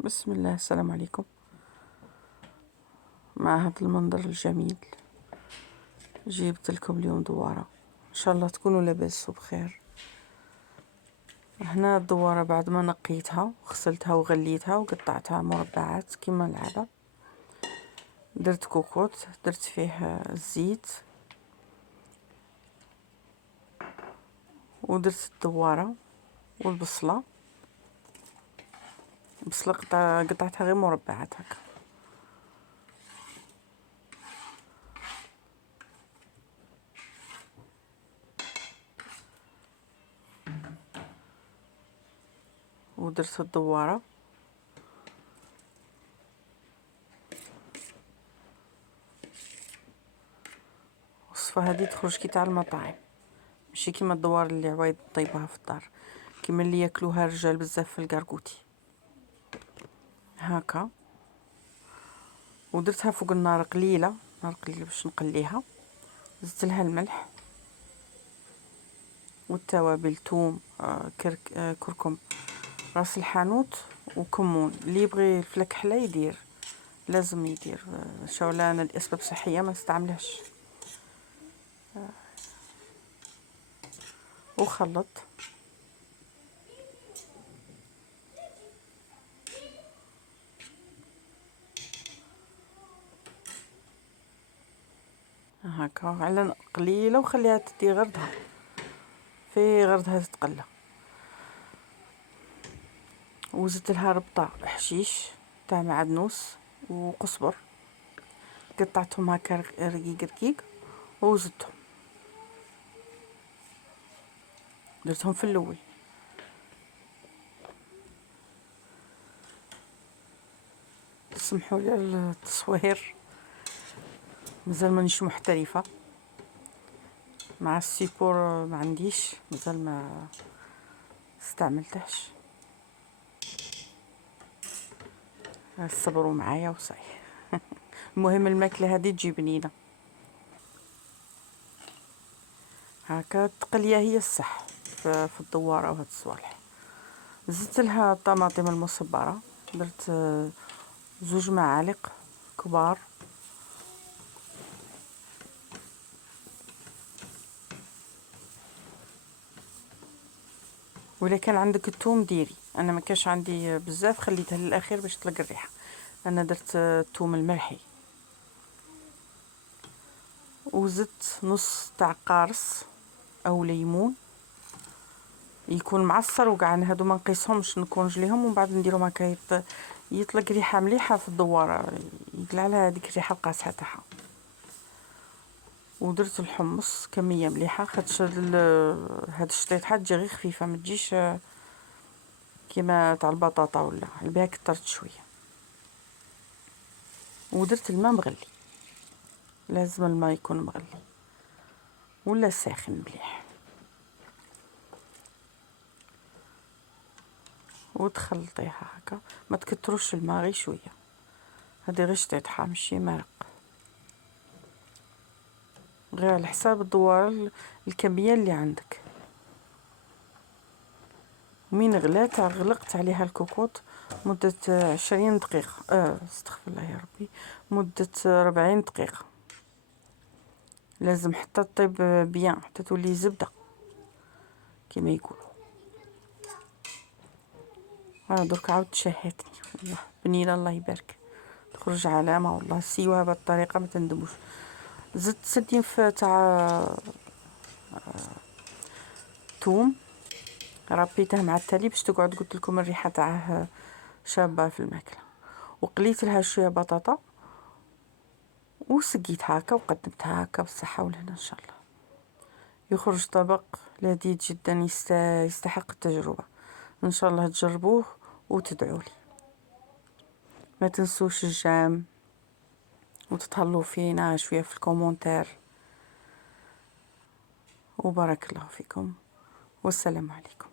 بسم الله، السلام عليكم. مع هذا المنظر الجميل جبت لكم اليوم دوارة، ان شاء الله تكونوا لاباس وبخير. هنا الدوارة بعد ما نقيتها وغسلتها وغليتها وقطعتها مربعات كيما العادة، درت كوكوط، درت فيه الزيت ودرت الدوارة والبصلة. البصلة قطعتها غير مربعات هكا، ودرت الدوارة الوصفة هذه تخرج كي تاع المطاعم، ماشي كيما الدوار اللي عوايد طيبها في الدار، كيما اللي ياكلوها الرجال بزاف في الكاركوتي هكا. ودرتها فوق النار قليله، نار قليله باش نقليها. زدت لها الملح والتوابل، توم، كركم، راس الحانوت وكمون. اللي يبغي الفلك حلا يدير، لازم يدير. شولا انا لاسباب صحيه ما نستعملهاش. وخلط هكا على قليله، وخليها تدي غردها في غردها تتقلى. وزدت لها ربطه حشيش تاع معدنوس وقزبر، قطعتهم هكا رقيق رقيق وزدتهم، درتهم في الاول. سمحوا لي على التصوير، مازال مانيش محترفه مع السيبور، ما عنديش مازال ما استعملتهش. صبروا معايا وصحيح. المهم الماكله هذه تجي بنينه هكا. التقليه هي الصح في الدواره وهاد الصوالح. زدت لها الطماطم المصبره، درت 2 معالق كبار. ولا كان عندك الثوم ديري، انا ما كانش عندي بزاف خليتها للاخير باش تلقى الريحه. انا درت الثوم المرحي. وزدت نص تاع قارص او ليمون يكون معصر وكاع. هادو ما نقيسهمش، نكونجليهم ومن بعد نديرهم هكا يطلق ريحه مليحه في الدواره، يطلع لها هذيك الريحه القاصحه تاعها. ودرت الحمص كميه مليحه، خاطش هاد الشطيطحه تجي غير خفيفه، ما تجيش كيما تاع البطاطا، ولا على كثرت شويه. ودرت الماء مغلي، لازم الماء يكون مغلي ولا ساخن مليح. وتخلطيها هكا، ما تكتروش الماء، غير شويه. هذه غير شطيطحه ماشي مرق، غير على حساب الدوار الكميه اللي عندك. ومين غلات غلقت عليها الكوكوط مده 20 دقيقه، استغفر الله يا ربي، مده 40 دقيقه. لازم حتى طيب بيان، حتى تولي زبده كما يقولوا. درك عاود تشهيتني والله بنينه، الله يبارك، تخرج علامه والله. سيوها بهذه الطريقه ما تندموش. زدت سنتيف تاع توم، ربيته مع التالي باش تقعد، قلت لكم الريحه تاعه شابه في الماكله. وقليت لها شويه بطاطا وسقيتها هكا وقدمتها هكا بالصحه والهنا. ان شاء الله يخرج طبق لذيذ جدا، يستحق التجربه. ان شاء الله تجربوه وتدعوا لي. ما تنسوش الجام، وتتهلوا فينا شويه في الكومنتار. وبارك الله فيكم، والسلام عليكم.